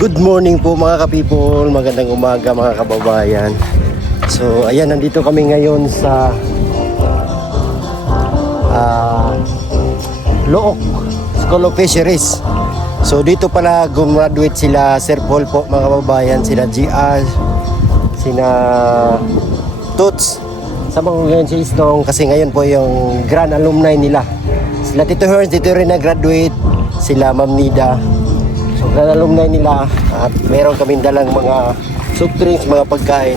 Good morning po mga ka-people, magandang umaga mga kababayan. So ayan, nandito kami ngayon sa Look School of Fisheries. So dito pala gumraduate sila Sir Paul po mga kababayan, sila GR, sina Toots. Sama ko ngayon si Istong kasi ngayon po yung grand alumni nila. Sila Tito Hearns dito rin na-graduate, sila Ma'am Nida. So grand alumni nila at meron kaming dalang mga soft drinks, mga pagkain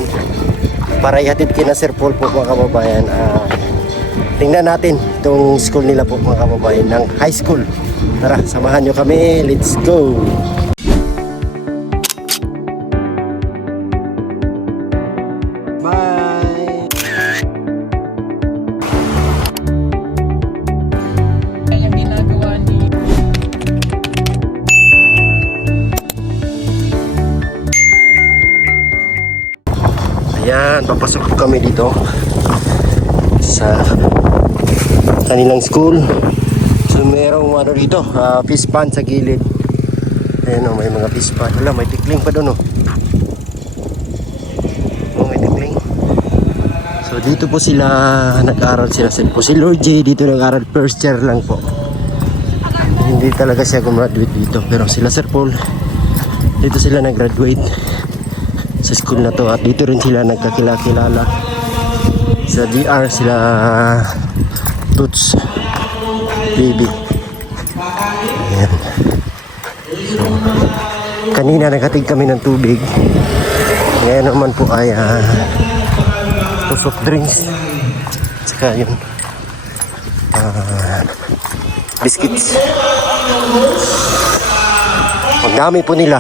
para ihatid kina Sir Paul po mga kababayan. Tingnan natin itong school nila po mga kababayan ng high school. Tara, samahan nyo kami, let's go! Bye! Ayan, papasok po kami dito sa kanilang school. So merong ano dito, fish pond sa gilid. Ayan o, may mga fish pond. Wala, may tikling pa doon o. Oh, may tikling. So dito po sila nag-aaral sila. Si Lord J dito nag-aaral, first year lang po. Hindi talaga siya gumraduate dito. Pero sila Sir Paul, dito sila nag-graduate sa school na to. At dito rin sila nagkakilala. Sa DR sila Toots Baby. Ayan. So, kanina naghatid kami ng tubig. Ngayon naman po ay soft drinks. Saka yun biscuits. Ang dami po nila.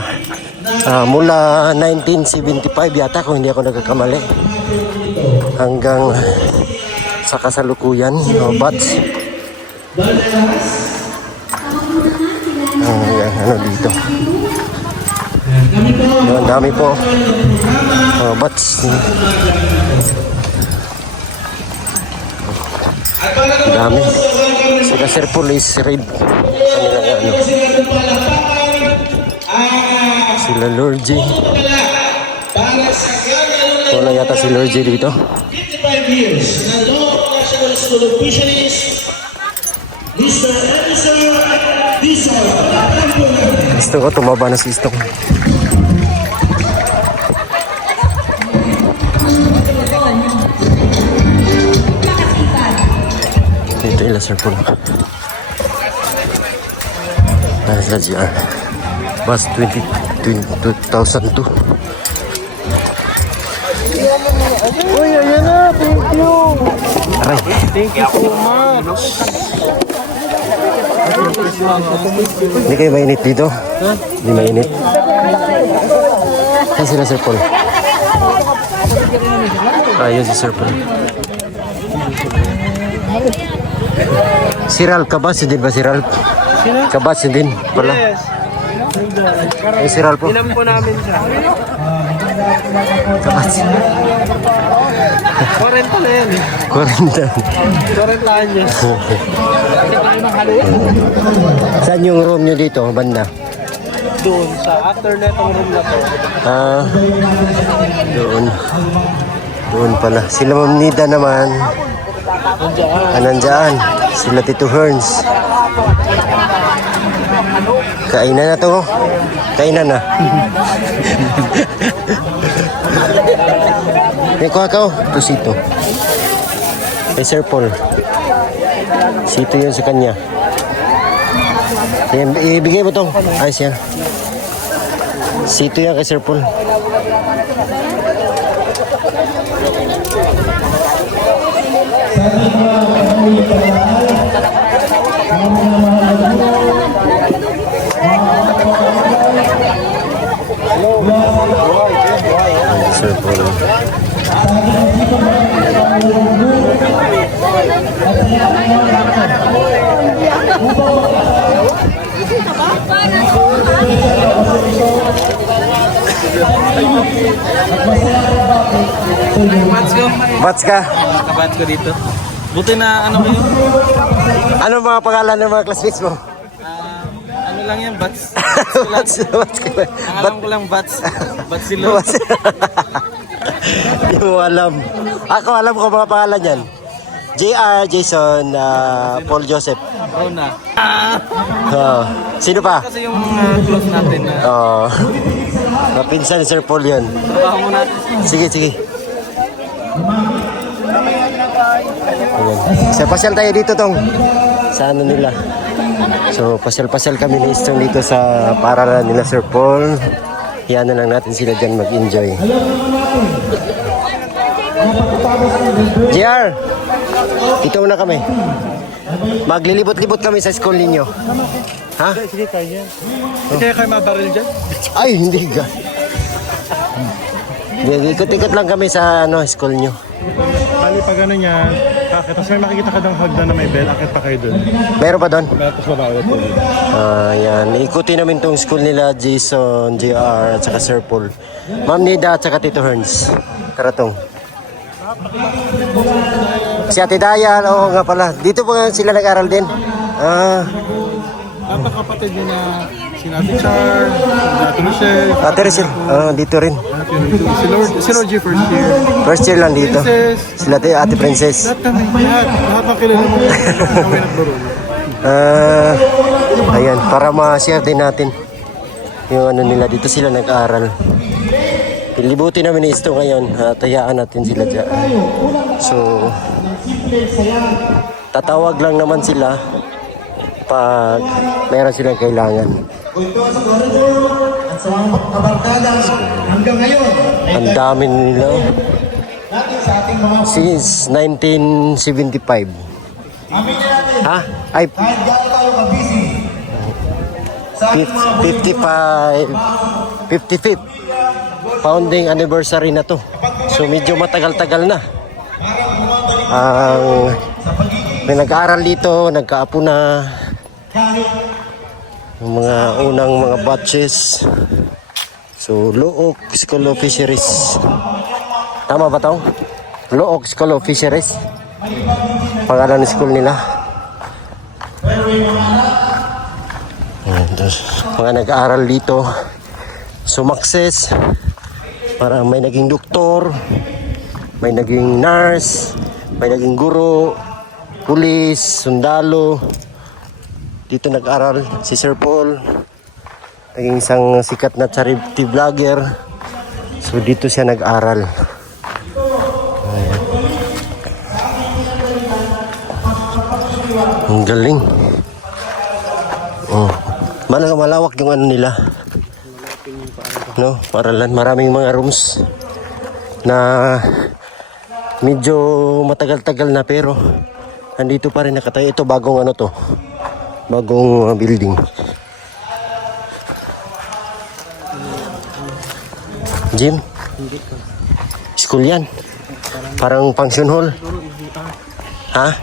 Mula 1975 yata kung hindi ako nagkakamali hanggang sa kasalukuyan, batch. Ano dito? Ang dami po. Batch. Ang dami. Sila Sir Paul is red. Sila Lord J. Wala yata si Lord J dito. 55 years na Look National School of Fisheries. Mr. Edison Dizon. Gusto ko tumaba na si Istong. Dito ila Sir Paul. Sa GR Bus 2002. Uy, ayan na, thank you. Aray. Thank you so much. Hindi kayo mainit dito? Hindi mainit. Saan sila Sir Paul? Ayun si Sir Paul. Si Ralph, kabas din ba si Ralph? Kabas din pala. Yes. Ay si Ralph po. Ilan po namin siya? Kabas. 40 na yan eh. 40. 40 anyos. Saan yung room nyo dito, banda? Doon sa after netong room na to. Doon. Doon pala. Sila Ma'am Nida naman. Nandyan. Sila Tito Hearns. Kainan na to. Kainan na. May kuha ka ito sito. Kay Sir Paul. Sito yun sa kanya. Ibigay mo to. Ayos yan. Sito yan kay Sir Paul. Sir Paul. Bats ka? Kabats ko dito. Buti na ano mo yun? Ano mga pangalan ng mga classmates mo? Ano lang yan, bats. Bats. Ang alam ko lang, bats. Bats sila. Hindi mo alam. Ako alam ko mga pangalan yan. JR, Jason, Paul Joseph. Rona. Sino pa? Kasi yung close natin na Mapinsan ni Sir Paul yan. trabaho mo natin. Sige. Ayan. So, pasyal tayo dito tong sa ano nila. So, pasyal kami ni Istong dito sa paralan nila Sir Paul. Yan na lang natin sila dyan mag-enjoy. JR, dito muna kami. Maglilibot-libot kami sa school ninyo. Ha? Sige, kaya. Kaya kayo mabaril dyan? Ay, hindi ka. Ikot-ikot lang kami sa school nyo. Bali pag ano yan, bakit? Tapos may makikita ka ng hagdan na may bell, akit pa kayo dun. Meron pa doon? Tapos babawat po. Yan. Ikutin namin tong school nila, Jason, JR, at saka Sir Paul. Ma'am Nida, at saka Tito Herns. Karatong. Si Ate Dayan, oo nga pala. Dito po sila nag-aral din. Kapatid niya na si Ate Char, si Ate Michelle, Ate Rizal, dito rin. si Roger first year. First year lang dito. Princess. Sila Ate Princess. Lahat ng kilala mo kami naglaro. Ayan, para ma-share din natin yung ano nila. Dito sila nag-aral. Pilibutin namin ni Isto ngayon at hayaan natin sila dyan. So, tatawag lang naman sila pag mayroon silang kailangan. At sa mga kabarkada hanggang ngayon, Ang dami nila. natin sa ating mga Since 1975. amin na natin, Ha? Ay, kahit gaano tayo ka-busy, sa ating mga 55th founding anniversary na to. So medyo matagal-tagal na. Ang may nag-aaral dito, nagkaapo na yung mga unang mga batches. So Look School of Fisheries. Tama ba tong? Look School of Fisheries. Pangalan ng school nila. Mga nag-aaral dito, sumakses. Para may naging doktor, may naging nurse, may naging guro, pulis, sundalo. Dito nag-aral si Sir Paul, naging isang sikat na charity vlogger. So dito siya nag-aral. Ayan. Ang galing. Malawak yung ano nila. No, paralan, maraming mga rooms na medyo matagal-tagal na pero andito pa rin nakatayo. Ito bagong ano to, bagong building. Gym? School yan? Parang function hall? Ha?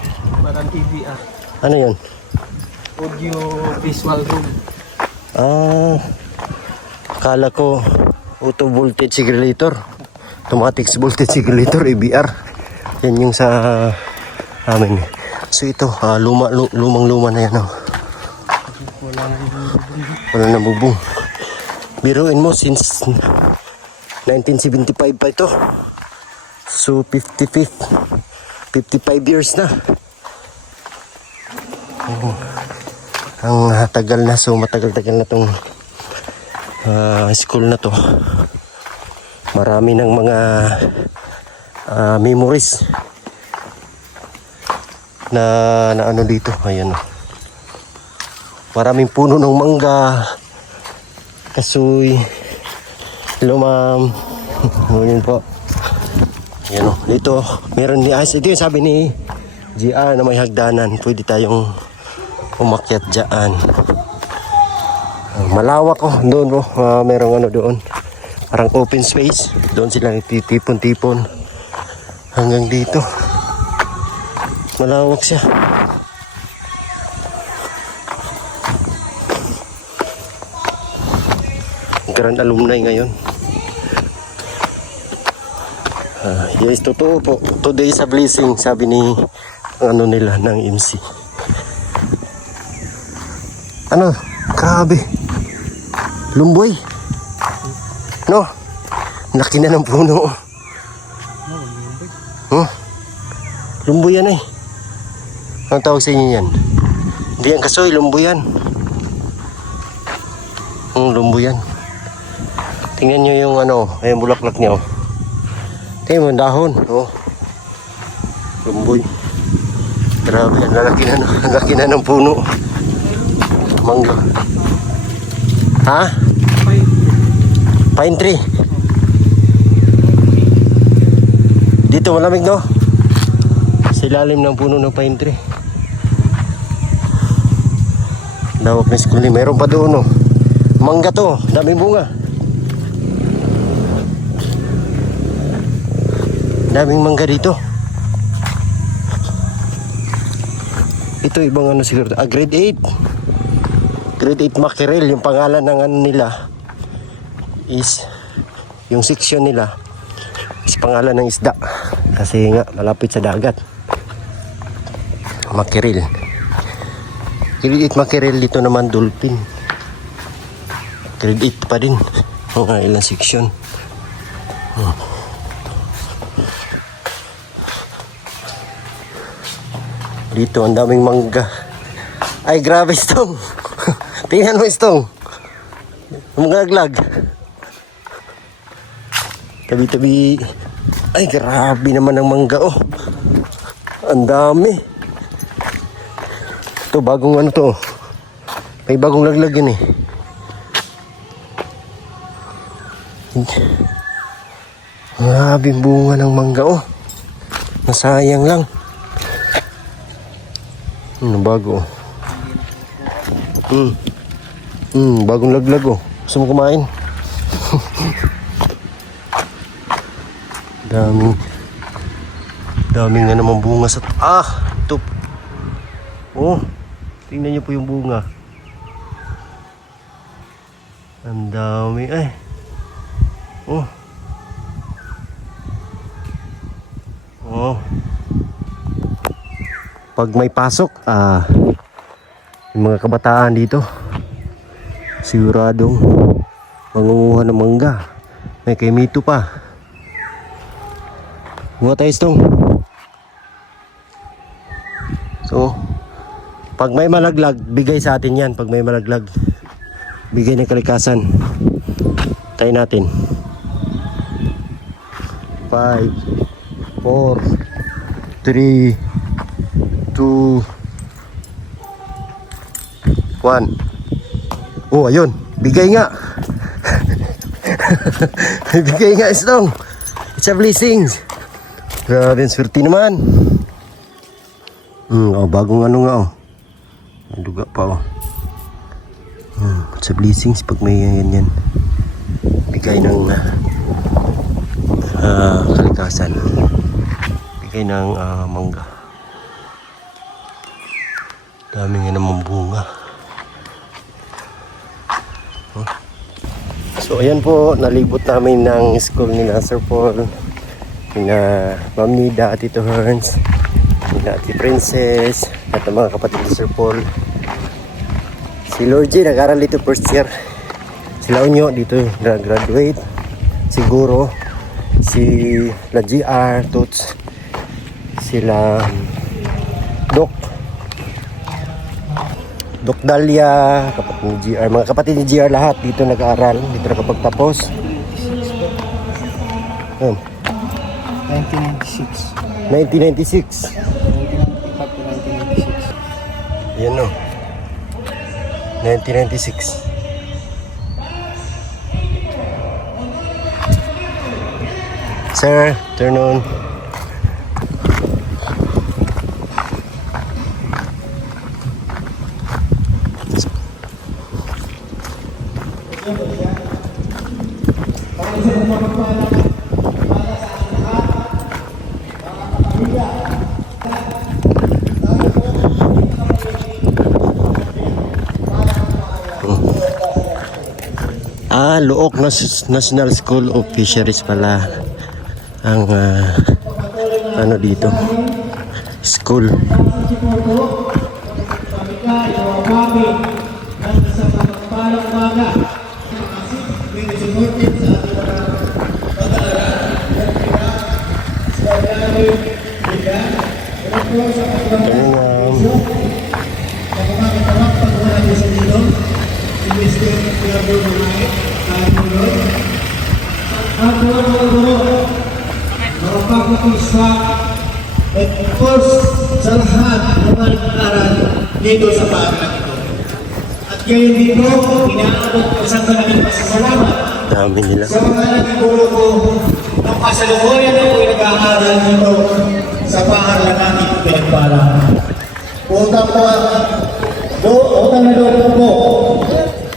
Parang TVR. Ano yun? Audio visual room. Akala ko auto voltage regulator, automatic voltage regulator, ABR. Yan yung sa amin. So ito, lumang-luma na yan. Wala na bubong. Biruin mo, since 1975 pa ito. So 55 years na. Ang tagal na. So matagal-tagal na tong school na to. Marami ng mga memories na ano dito. Ayan. Maraming puno ng mangga, kasoy. Hello ma'am. Ayan po. Ayan o. Dito meron ni Ice. Ito yung sabi ni GR na may hagdanan. Pwede tayong umakyat dyan. Malawak doon po. Merong ano doon, parang open space. Doon sila nagtitipon-tipon hanggang dito. Malawak siya. Grand alumni ngayon. Yes, totoo po. Today is a blessing, sabi ni ano nila ng MC. Ano? Grabe. Lumboy. No? Laki na ng puno. Huh? Lumboy yan eh. Anong tawag sa inyo yan? Hindi yan kasoy, lumboy yan. Lumboy yan. Tingnan nyo yung ano, ayun bulaklak niya oh. Tingnan mo yung dahon. Oh. Lumboy. Grabe, ang lalaki na ng puno. Mangga. Ha? Pine tree. Dito malamig no? Sa ilalim ng puno ng pine tree. Lawak na school ni. Meron pa doon no? Mangga to. Daming bunga. Daming mangga dito. Ito ibang ano siguro. Grade 8. Grade 8 mackerel. Yung pangalan ng ano nila is yung section nila is pangalan ng isda. Kasi nga malapit sa dagat. Mackerel. Grade 8 mackerel. Dito naman dolphin. Grade 8 pa din. Mga ilang section. Dito ang daming mangga. Ay grabe Stong. Tingnan mo Stong. Mangaglag. Tabi-tabi. Ay grabe naman ang mangga oh. Ang dami. Ito bagong ano to. May bagong laglag yun eh. Grabe bunga ng mangga oh. Nasayang lang. Bago. Bagong laglag oh. Gusto mo kumain? Daming nga naman bunga sa... Ito. Oh, tingnan niyo po yung bunga. Ang dami eh. Oh. Pag may pasok, yung mga kabataan dito siguradong mangunguha ng mangga. May kemito pa. Bunga tayo Stong. So, pag may malaglag, bigay sa atin yan. Pag may malaglag, bigay ng kalikasan. Tayo natin. 5 4 3 2 1. Oh, ayun. Bigay nga. Bigay nga, Stong. It's a blessing. Grabe, swerte naman. Bagong ano nga, oh. May duga pa, oh. It's a blessing pag may ganyan. Bigay ng kalikasan. Bigay ng mangga. Dami nga naman bunga. So ayan po, nalibot namin ng school nila Sir Paul, nina Ma'am Nida, Tito Herns, nina Ate Princess, at ang mga kapatid ni Sir Paul. Si Lord J nag-aral dito first year. Sila Unyo dito nag-graduate. Siguro si La GR, Tots, sila Doc Dalia, kapatid ni GR, mga kapatid ni GR lahat dito nag-aaral, dito nakapagtapos. 1996. 1996. Yan no. 1996. Sir, turn on. Luok National School of Fisheries pala ang ano dito school. At of course, sa lahat ng mga nag-aaral dito sa paaralan ito. At ngayon dito, inaabot ko sa kanilang pasasalamat Dami nila. sa mga nagigulo ko ng kasalukuyan ako nag-aaral dito sa paaralan natin pinagpala. Utang po utang na loob po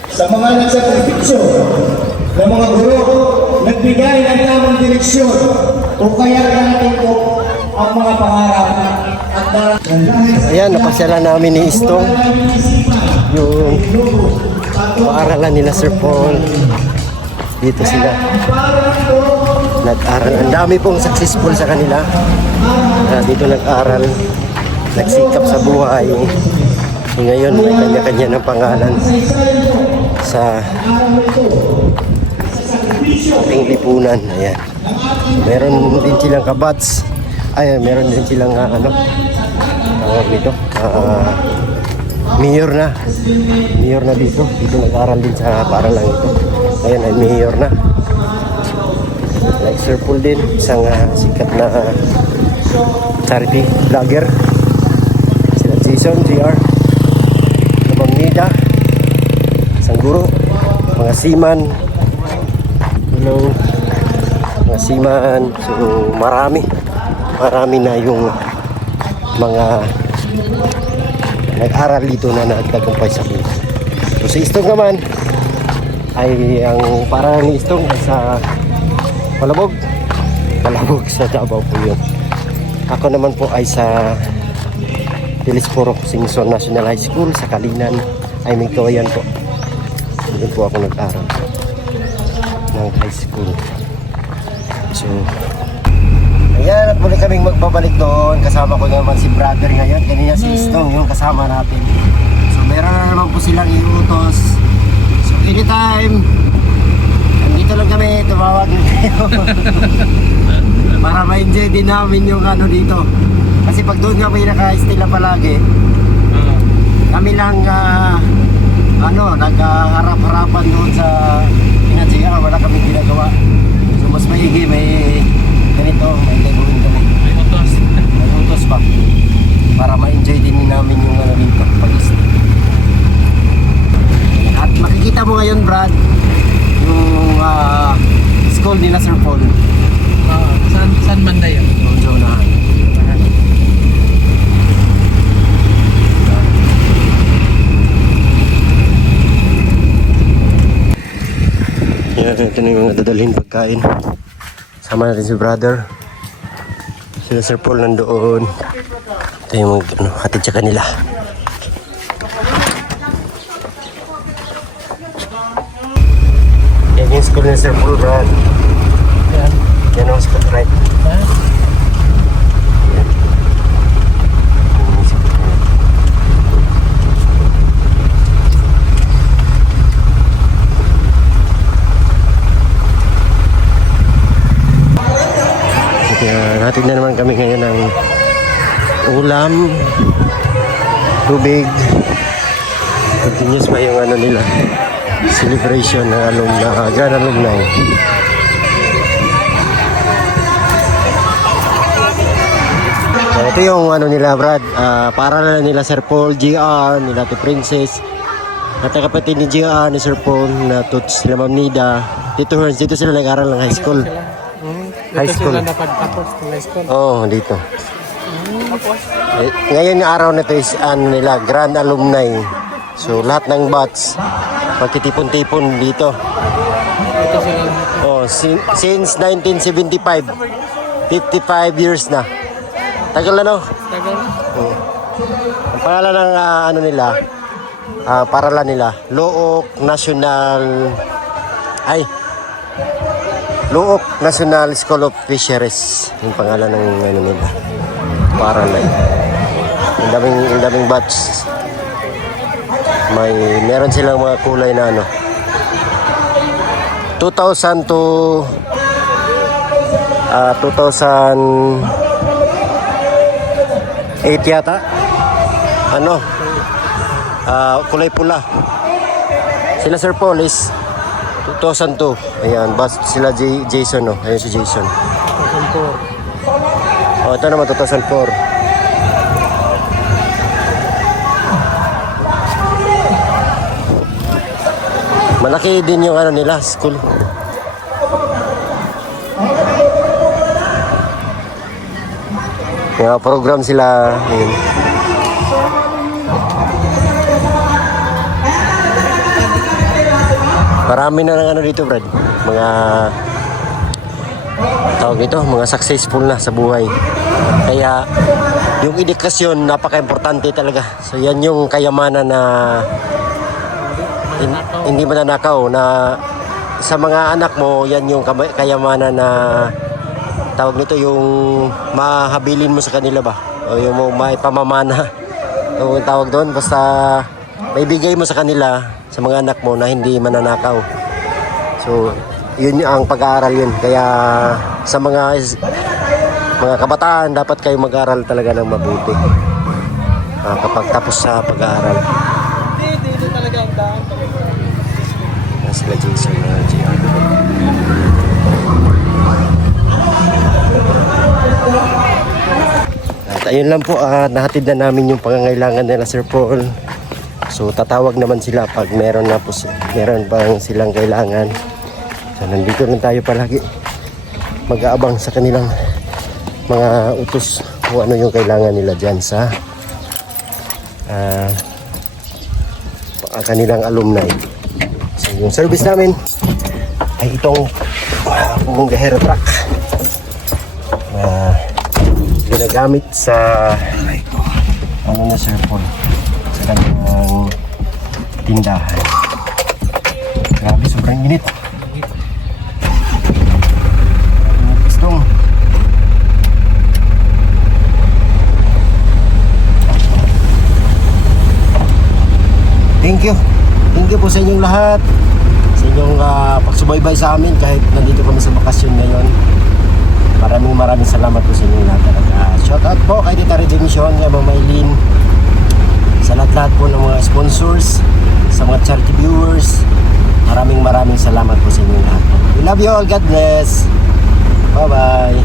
sa mga nagsakripisyo ng mga guro, nagbigay ng tamang direksyon o kaya natin po ang mga pangarap at Ayan, napasyalan namin ni Istong yung paaralan nila Sir Paul. Dito sila nag-aral. Ang dami pong successful sa kanila. Dito nag-aral, nagsikap sa buhay. Ngayon may kanya-kanya ng pangalan sa ating lipunan. Ayan. Meron din silang kabats. Ay, meron din silang tawag dito, mayor na dito nag-aral din sa paaralan ito. Ayan ay mayor na, like Sir Paul din, isang sikat na charity vlogger. Sila Jason, JR, Ma'am Nida, isang guro, mga seaman, hello, mga seaman. So marami na yung mga nag-aral dito na nagtagumpay sa buhay. So si Istong naman ay ang paaralan ni Istong ay sa Palabog sa Davao po yun. Ako naman po ay sa Dilisporo Singson National High School sa Kalinan ay may kawayan po. Doon po ako nag-aral ng high school. So ayan, at muli kaming magbabalik doon. Kasama ko naman si brother ngayon. Kanina si Istong yung kasama natin. So meron na naman po silang iutos. So anytime nandito lang kami, tumawag na kayo. Para ma-enjoy din namin yung dito. Kasi pag doon kami naka-stila palagi, kami lang nagharap-harapan doon sa pinagsiya. Wala kami ginagawa. So mas maigi, may ganito, may gagawin kami. May utos pa. Para ma-enjoy din namin yung dito, pag-stay. At makikita mo ngayon, Brad, yung school nila Sir Paul. Saan banda yun? So na. Yan, ito na yung dadalhin pagkain. Sama natin si brother. Sila Sir Paul nandoon. Ito yung hatid sa kanila. Yan yung school ni Sir Paul, Brad. Yan ang spot right. Hatid na naman kami ngayon ng ulam, tubig. Continuous pa yung nila, celebration ng alumni, grand alumni. So, ito yung nila, Brad, paaralan nila Sir Paul, GR, nila Ate Princess, at ang kapatid ni GR, ni Sir Paul, na Toots, sila Ma'am Nida, Tito Herns, dito sila nag-aral ng high school. High school. Dito sila napagtapos ng high school. Oo, dito. Ngayon yung araw na ito is nila, grand alumni. So lahat ng batch magtitipon-tipon dito. Dito sila. Oh, since 1975. 55 years na. Tagal na, no? Tagal. Oh. Ang pangalan ng nila, paralan nila, Look National School of Fisheries. Yung pangalan ng nila, paralan. Ang daming batch. Meron silang mga kulay na 2000 to 2008 yata. Ano? Kulay pula. Sila Sir Paul is 2002. Ayan, bas sila Jason, no? Ayan si Jason. 2004. Oh, ito naman 2004. Malaki din yung ano nila, school. Mga program sila. Ayun. Marami na ng ano dito, Brad. Mga tawag ito, mga successful na sa buhay. Kaya yung edukasyon napaka-importante talaga. So yan yung kayamanan na hindi mananakaw na sa mga anak mo, yan yung kayamanan na tawag nito, yung mahabilin mo sa kanila ba, o yung may pamamana yung tawag doon, basta may bigay mo sa kanila, sa mga anak mo na hindi mananakaw. So yun ang pag-aaral yun. Kaya sa mga kabataan, dapat kayo mag-aaral talaga ng mabuti kapag tapos sa pag-aaral. Dito talaga ang daan. Sila Jason na GR. At ayun lang po, nahatid na namin yung pangangailangan nila Sir Paul. So tatawag naman sila pag meron bang silang kailangan. So nandito lang tayo palagi, mag-aabang sa kanilang mga utos kung ano yung kailangan nila dyan sa kanilang alumni. So yung service namin ay itong Gahero truck na ginagamit sa ano na Sir Paul, sa kanilang tindahan. Grabe, sobrang init. Init pistong. Thank you po sa inyong lahat, sa inyong pagsubaybay sa amin kahit nandito kami sa bakasyon ngayon. Maraming salamat po sa inyong lahat. Shout out po kay Tita Redemption, kay Ma'am Maylin, sa lahat po ng mga sponsors, sa mga charity viewers. Maraming salamat po sa inyong lahat. We love you all. God bless. Bye bye.